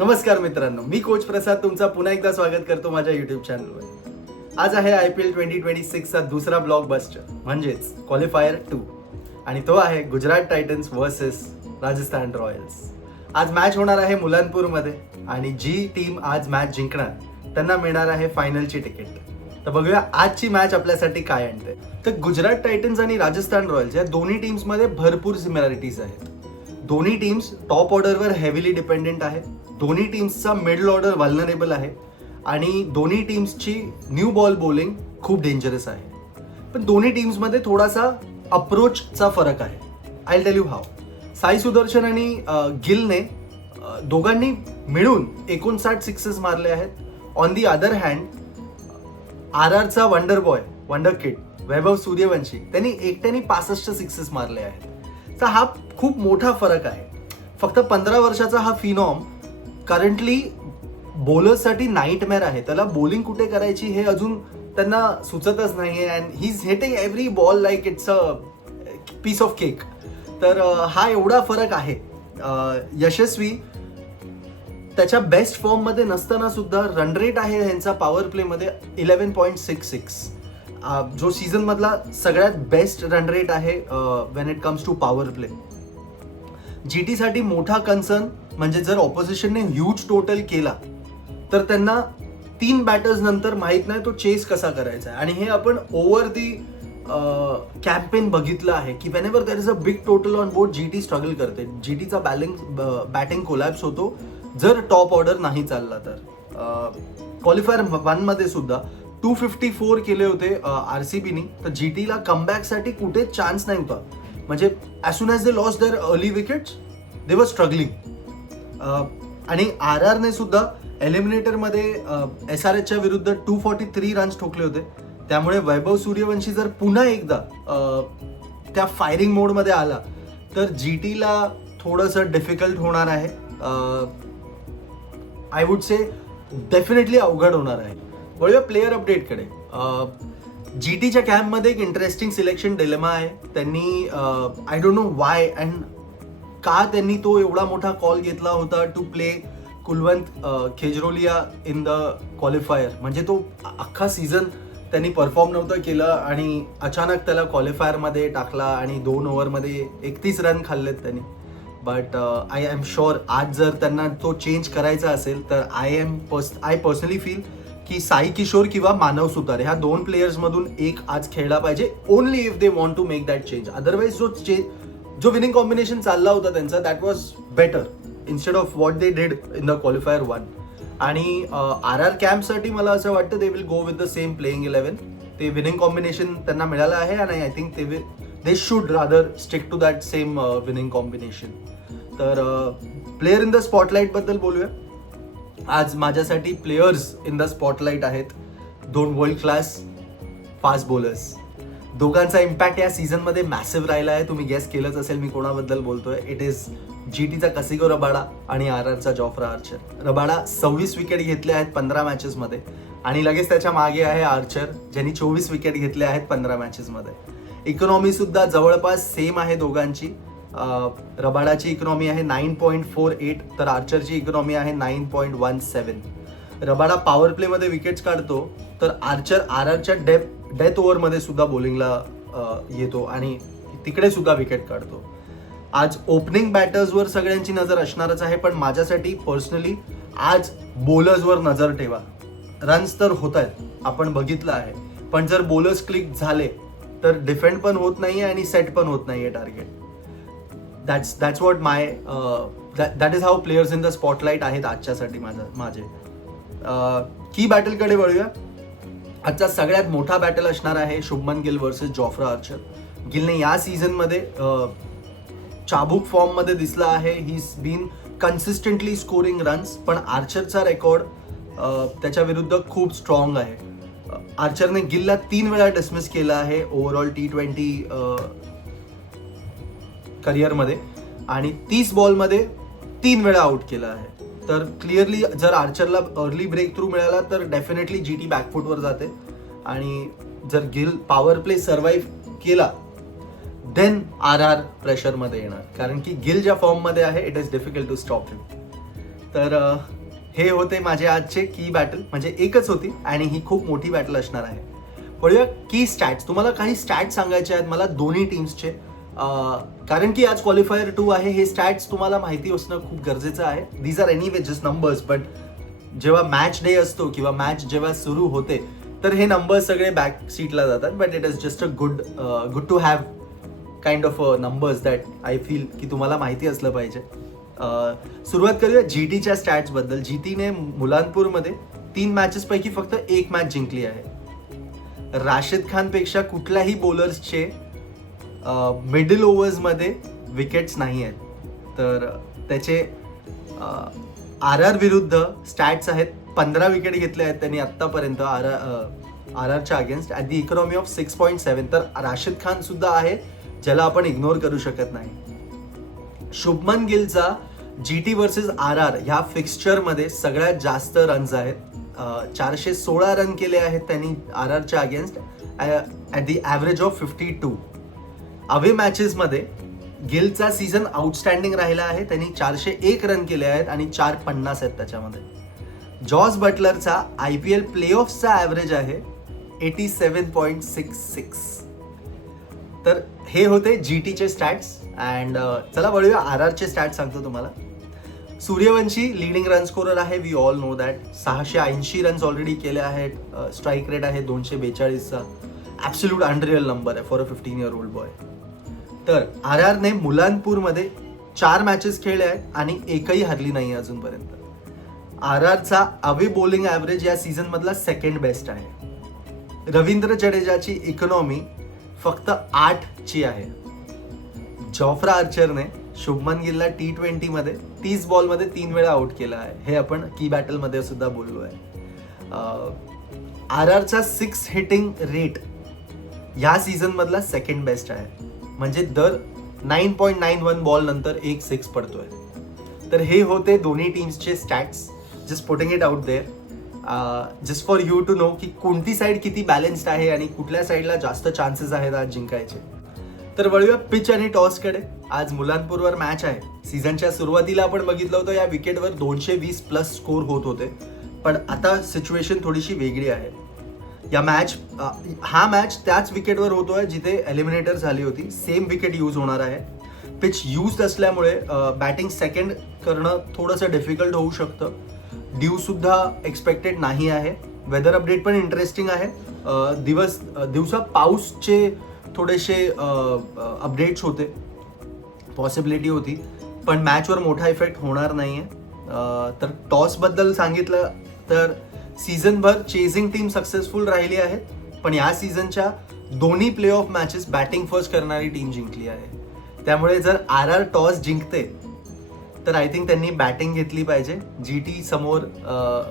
नमस्कार मित्रांनो, मी कोच प्रसाद तुमचा पुन्हा एकदा स्वागत करतो माझ्या यूट्यूब चॅनलवर. आज आहे IPL 2026चा दुसरा ब्लॉकबस्टर म्हणजेच क्वालिफायर 2 आणि तो आहे Gujarat Titans versus Rajasthan Royals. आज मॅच होणार आहे मुलानपूरमध्ये आणि जी टीम आज मॅच जिंकणार त्यांना मिळणार आहे फायनलची तिकीट. तर बघूया आजची मॅच आपल्यासाठी काय आणते. तर गुजरात टायटन्स आणि राजस्थान रॉयल्स या दोन्ही टीम्समध्ये भरपूर सिमिलॅरिटीज आहेत. दोन्ही टीम्स टॉप ऑर्डरवर हेवीली डिपेंडेंट आहेत. दोन्ही टीम्सचा मिडल ऑर्डर व्हल्नरेबल आहे आणि दोन्ही टीम्सची न्यू बॉल बॉलिंग खूप डेंजरस आहे. पण दोन्ही टीम्समध्ये थोडासा अप्रोचचा फरक आहे. I tell you how. Sai Sudharsan आणि गिलने दोघांनी मिळून 59 सिक्सेस मारले आहेत. ऑन दी अदर हँड RRचा wonder boy wonder kid Vaibhav Suryavanshi त्यांनी एकट्याने 65 सिक्सेस मारले आहेत. तर हा खूप मोठा फरक आहे. फक्त 15 वर्षाचा हा फिनॉम करंटली बॉलर्ससाठी नाईटमेअर आहे. त्याला बॉलिंग कुठे करायची हे अजून त्यांना सुचतच नाहीये and he is hitting every ball like it's a piece of cake. तर हा एवढा फरक आहे. यशस्वी त्याच्या बेस्ट फॉर्म मध्ये नसताना सुद्धा रन रेट आहे ह्यांचा पॉवर प्ले मध्ये 11.66, जो सीझन मधला सगळ्यात बेस्ट रन रेट आहे when it comes to power play. GT साठी मोठा कन्सर्न म्हणजे जर ऑपोजिशनने ह्यूज टोटल केला तर त्यांना 3 बॅटर्स नंतर माहित नाही तो चेस कसा करायचा. आणि हे आपण ओव्हर दी कॅम्पेन बघितलं आहे की whenever there is a big total on board GT struggle करते. GTचा बॅटिंग कोलॅप्स होतो जर टॉप ऑर्डर नाही चालला तर. क्वालिफायर 1 मध्ये सुद्धा 254 केले होते RCBनी. तर GTला कमबॅकसाठी कुठेच चान्स नाही होता. म्हणजे as soon as they loss their early wickets they were struggling. आणि RRने सुद्धा एलिमिनेटरमध्ये SRHच्या विरुद्ध 243 रन्स ठोकले होते. त्यामुळे वैभव सूर्यवंशी जर पुन्हा एकदा त्या फायरिंग मोडमध्ये आला तर GTला थोडंसं डिफिकल्ट होणार आहे. आय वुड से डेफिनेटली अवघड होणार आहे. वळूया प्लेयर अपडेटकडे. GTच्या कॅम्पमध्ये एक इंटरेस्टिंग सिलेक्शन डिलेमा आहे. त्यांनी I don't know why and का त्यांनी तो एवढा मोठा कॉल घेतला होता to play Kulwant Khejroliya in the qualifier. म्हणजे तो अख्खा सीझन त्यांनी परफॉर्म नव्हतं केलं आणि अचानक त्याला क्वालिफायरमध्ये टाकला आणि 2 ओव्हरमध्ये 31 रन खाल्लेत त्यांनी. बट आय एम शुअर आज जर त्यांना तो चेंज करायचा असेल तर आय पर्सनली फील की साई किशोर किंवा मानव सुतार ह्या 2 प्लेयर्समधून एक आज खेळला पाहिजे. Only if they want to make that change. Otherwise जो विनिंग कॉम्बिनेशन चालला होता त्यांचा that was better instead of what they did in the qualifier 1. आणि RR कॅम्पसाठी मला असं वाटतं they will go with the same playing 11. ते विनिंग कॉम्बिनेशन त्यांना मिळालं आहे आणि I think they should rather stick to that same winning combination. तर प्लेयर इन द स्पॉटलाईट बद्दल बोलूया. आज माझ्यासाठी प्लेयर्स इन द स्पॉटलाईट आहेत 2 वर्ल्ड क्लास फास्ट बॉलर्स. दोघांचा इम्पॅक्ट या सीझनमध्ये मॅसिव्ह राहिला आहे. तुम्ही गेस केलंच असेल मी कोणाबद्दल बोलतोय. इट इज GTचा कसिगो रबाडा आणि RRचा जॉफ्रा आर्चर. रबाडा 26 विकेट घेतल्या आहेत 15 मॅचेसमध्ये आणि लगेच त्याच्या मागे आहे आर्चर ज्यांनी 24 विकेट घेतल्या आहेत 15 मॅचेसमध्ये. इकॉनॉमी सुद्धा जवळपास सेम आहे दोघांची. रबाडाची इकॉनॉमी आहे 9.48 तर आर्चरची इकॉनॉमी आहे 9.17. रबाडा पॉवर प्लेमध्ये विकेट्स काढतो तर आर्चर RRच्या डेथ ओव्हरमध्ये सुद्धा बॉलिंगला येतो आणि तिकडे सुद्धा विकेट काढतो. आज ओपनिंग बॅटर्सवर सगळ्यांची नजर असणारच आहे पण माझ्यासाठी पर्सनली आज बॉलर्सवर नजर ठेवा. रन्स तर होत आहेत आपण बघितलं आहे पण जर बॉलर्स क्लिक झाले तर डिफेंड पण होत नाहीये आणि सेट पण होत नाहीये target. That's what that is how players in the spotlight आहेत आजच्यासाठी माझे. की बॅटलकडे वळूया. आजचा सगळ्यात मोठा बॅटल असणार आहे Shubman Gill versus Jofra Archer. गिलने या सीझनमध्ये चाबूक फॉर्ममध्ये दिसला आहे. He is been consistently scoring runs. पण आर्चरचा रेकॉर्ड त्याच्या विरुद्ध खूप स्ट्रॉंग आहे. आर्चरने गिलला 3 वेळा डिसमिस केला आहे ओव्हरऑल T20 करिअरमध्ये आणि 30 बॉलमध्ये 3 वेळा आउट केला आहे. तर क्लिअरली जर आर्चरला अर्ली ब्रेक थ्रू मिळाला तर डेफिनेटली GT बॅकफुटवर जाते आणि जर गिल पॉवर प्ले सर्व्हाइव्ह केला देन RR प्रेशरमध्ये येणार कारण की गिल ज्या फॉर्ममध्ये आहे it is difficult to stop him. तर हे होते माझे आजचे की बॅटल, म्हणजे एकच होती आणि ही खूप मोठी बॅटल असणार आहे. वळूया की स्टॅट्स. तुम्हाला काही स्टॅट्स सांगायचे आहेत मला दोन्ही टीम्सचे, कारण की आज क्वालिफायर 2 आहे. हे स्टॅट्स तुम्हाला माहिती असणं खूप गरजेचं आहे. These are anyway just numbers, but जेव्हा मॅच डे असतो किंवा मॅच जेव्हा सुरू होते तर हे नंबर्स सगळे बॅक सीटला जातात. But it is just a good to have kind of numbers that I feel की तुम्हाला माहिती असलं पाहिजे. सुरुवात करूया जीटीच्या स्टॅट्स बद्दल. जीटीने मुलांपूरमध्ये 3 मॅचेस पैकी फक्त 1 मॅच जिंकली आहे. राशिद खानपेक्षा कुठल्याही बॉलर्सचे मिडल ओव्हर्समध्ये विकेट्स नाही आहेत. तर त्याचे आर आर विरुद्ध स्टॅट्स आहेत. 15 विकेट घेतले आहेत त्यांनी आत्तापर्यंत आर आरच्या against at the economy of 6.7. तर राशिद खान सुद्धा आहे ज्याला आपण इग्नोर करू शकत नाही. शुभमन गिलचा जीटी वर्सेस आर आर ह्या फिक्स्चरमध्ये सगळ्यात जास्त रन्स आहेत. 416 रन केले आहेत त्यांनी आर आरच्या against at the average of 52. अवे मॅचेसमध्ये गिलचा सीझन आउटस्टँडिंग राहिला आहे. त्यांनी 401 रन केले आहेत आणि 450 आहेत त्याच्यामध्ये. जॉस बटलरचा IPL प्लेऑफ्सचा ॲव्हरेज आहे 87.66. तर हे होते जीटीचे स्टॅट्स. अँड चला वळूया आर आरचे स्टॅट्स सांगतो तुम्हाला. सूर्यवंशी लिडिंग रन स्कोरर आहे. We all know that. 680 runs already केले आहेत. स्ट्राईक रेट आहे 242चा. ॲब्सोल्यूट अनरियल नंबर आहे for a 15 year old boy. तर आर आरने मुलांपूरमध्ये 4 मॅचेस खेळले आहेत आणि एकही हरली नाही अजूनपर्यंत. आर आरचा अवे बॉलिंग ॲव्हरेज या सीझन मधला सेकंड बेस्ट आहे. रवींद्र जडेजाची इकॉनॉमी फक्त 8ची आहे. जॉफ्रा आर्चरने शुभमन गिलला T20 मध्ये 30 बॉलमध्ये 3 वेळा आउट केला आहे. हे आपण की बॅटलमध्ये सुद्धा बोललो आहे. आर आरचा 6 हिटिंग रेट ह्या सीझन मधला सेकंड बेस्ट आहे. म्हणजे दर 9.91 बॉल नंतर एक 6 पडतोय. तर हे होते दोन्ही टीम्सचे stats. Just putting it out there just for you to know की कोणती साईड किती बॅलन्स्ड आहे आणि कुठल्या साईडला जास्त चान्सेस आहेत आज जिंकायचे. तर वळूया पिच आणि टॉसकडे. आज मुलांपूरवर मॅच आहे. सीझनच्या सुरुवातीला आपण बघितलं होतं या विकेटवर 220 प्लस स्कोर होत होते, पण आता सिच्युएशन थोडीशी वेगळी आहे. हा मॅच त्याच विकेटवर होतोय जिथे एलिमिनेटर झाली होती. सेम विकेट यूज होणार आहे. पिच यूज असल्यामुळे बॅटिंग सेकंड करणं थोडंसं डिफिकल्ट होऊ शकतं. ड्यू सुद्धा एक्सपेक्टेड नाही आहे. वेदर अपडेट पण इंटरेस्टिंग आहे. दिवसा पाऊसचे थोडेसे अपडेट्स होते, पॉसिबिलिटी होती, पण मॅचवर मोठा इफेक्ट होणार नाही आहे. तर टॉसबद्दल सांगितलं तर सीझनभर चेझिंग टीम सक्सेसफुल राहिली आहे, पण या सीझनच्या दोन्ही play of matches batting first करणारी टीम जिंकली आहे. त्यामुळे जर आर आर टॉस जिंकते तर आय थिंक त्यांनी बॅटिंग घेतली पाहिजे. जीटी समोर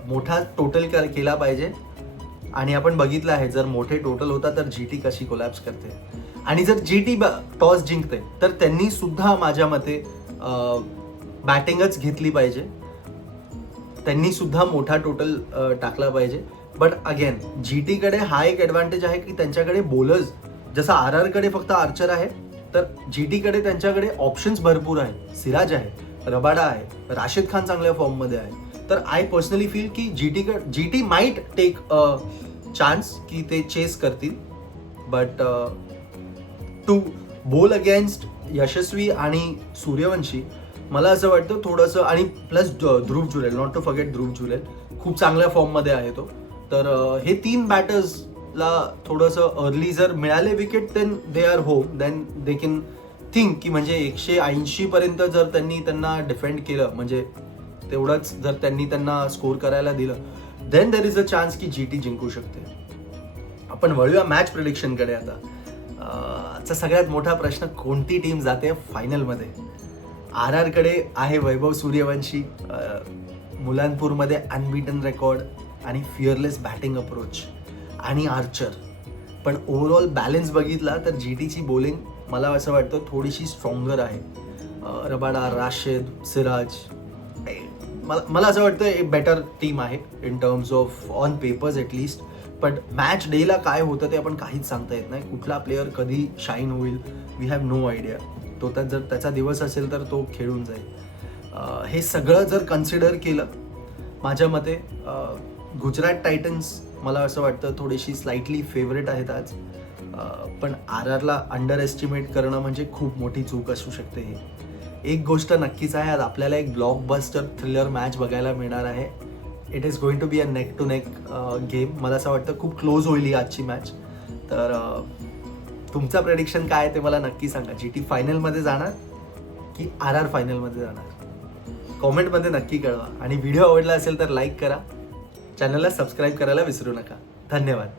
मोठा टोटल केला पाहिजे. आणि आपण बघितलं आहे जर मोठे टोटल होता तर जीटी कशी कोलॅप्स करते. आणि जर जीटी टॉस जिंकते तर त्यांनी सुद्धा माझ्या मते बॅटिंगच घेतली पाहिजे. त्यांनी सुद्धा मोठा टोटल टाकला पाहिजे. बट अगेन जीटीकडे हा एक ॲडव्हान्टेज आहे की त्यांच्याकडे बॉलर्स, जसं आर आरकडे फक्त आर्चर आहे तर जीटीकडे त्यांच्याकडे ऑप्शन्स भरपूर आहेत. सिराज आहे, रबाडा आहे, राशिद खान चांगल्या फॉर्ममध्ये आहे. तर आय पर्सनली फील की GT might take a chance की ते चेस करतील. But to bowl against Yashasvi आणि सूर्यवंशी मला असं वाटतं थोडंसं, आणि plus Dhruv Jurel, not to forget Dhruv Jurel खूप चांगल्या फॉर्ममध्ये आहे तो. तर हे 3 बॅटर्सला थोडंसं अर्ली जर मिळाले wicket then they are home. Then they can think की म्हणजे 180 पर्यंत जर त्यांना डिफेंड केलं, म्हणजे तेवढंच जर त्यांना स्कोर करायला दिलं, then there is a chance की जीटी जिंकू शकते. आपण वळूया मॅच प्रिडिक्शनकडे आता. चा सगळ्यात मोठा प्रश्न, कोणती टीम जाते फायनलमध्ये. आर आरकडे आहे वैभव सूर्यवंशी, मुलांपूरमध्ये अनबीटन रेकॉर्ड आणि फिअरलेस बॅटिंग अप्रोच, आणि आर्चर. पण ओव्हरऑल बॅलन्स बघितला तर जीटीची बॉलिंग मला असं वाटतं थोडीशी स्ट्रॉंगर आहे. रबाडा, राशिद, सिराज, मला असं वाटतं एक बेटर टीम आहे in terms of on papers at least. पण मॅच डेला काय होतं ते आपण काहीच सांगता येत नाही. कुठला प्लेअर कधी शाईन होईल वी हॅव नो आयडिया. तो जर त्याचा दिवस असेल तर तो खेळून जाईल. हे सगळं जर कन्सिडर केलं माझ्या मते गुजरात टायटन्स मला असं वाटतं थोडीशी स्लाइटली फेवरेट आहेत आज. पण RRला अंडर एस्टिमेट करणं म्हणजे खूप मोठी चूक असू शकते. ही एक गोष्ट नक्कीच आहे, आज आपल्याला एक ब्लॉकबस्टर थ्रिलर मॅच बघायला मिळणार आहे. It is going to be a neck to neck game. मला असं वाटतं खूप क्लोज होईल ही आजची मॅच. तर तुमचं प्रेडिक्शन काय आहे ते मला नक्की सांगा. GT फायनलमध्ये जाणार की RR फायनलमध्ये जाणार, कॉमेंटमध्ये नक्की कळवा. आणि व्हिडिओ आवडला असेल तर लाईक करा, चॅनलला सबस्क्राईब करायला विसरू नका. धन्यवाद.